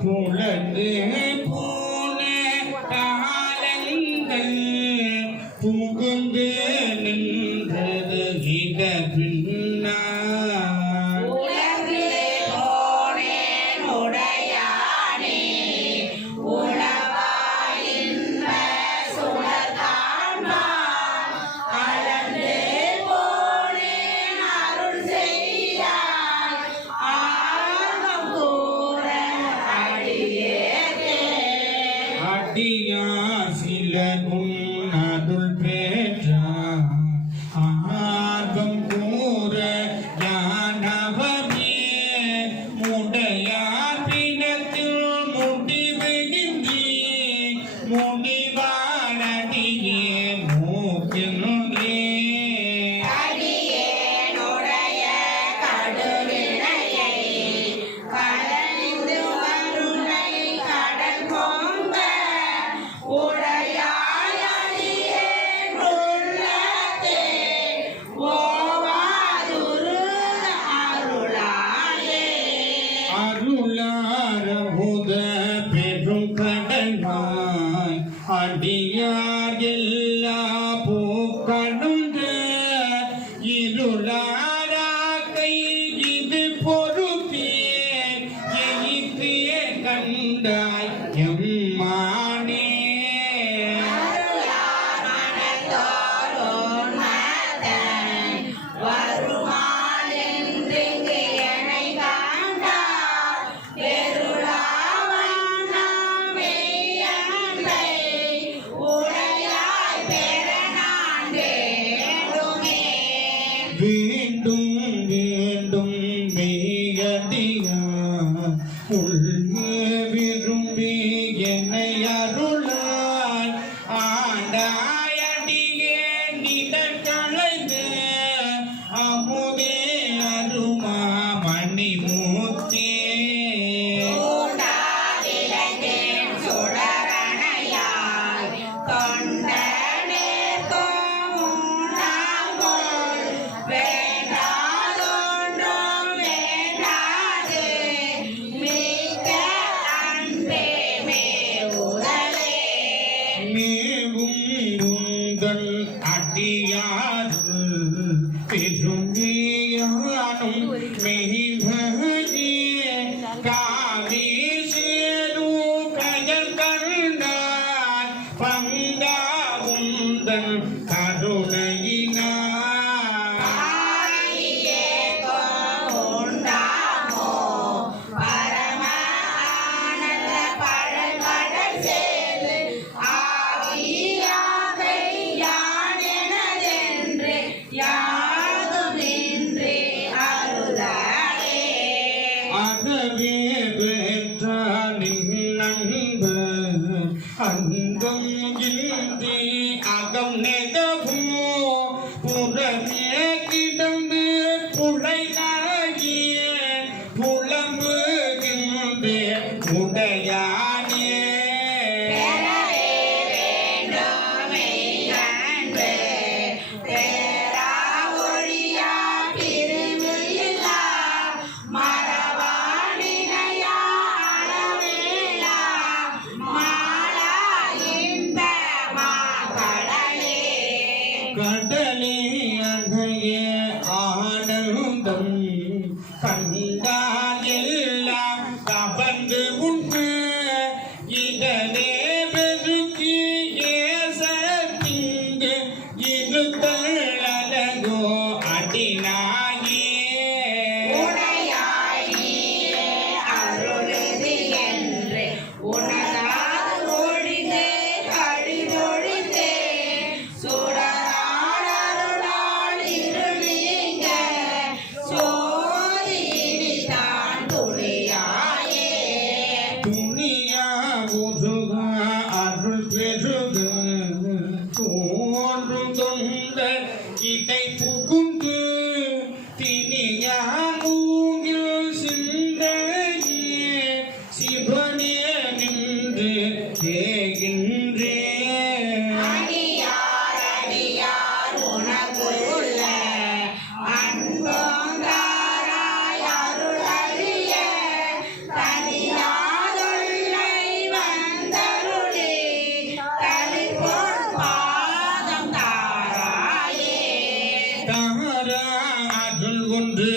புலந்து பூனே அடியாசிலனு அருளார உத பெரும் கடல்வாய் அடியார் எல்லா பூக்கடந்த இருளாரா கை இது பொறுப்பே எயித்தே கண்டாய் எம் Yeah. Me. he பெற்றான் நண்பர். அன்பு வட்டினா தாரா அருள் ஒன்று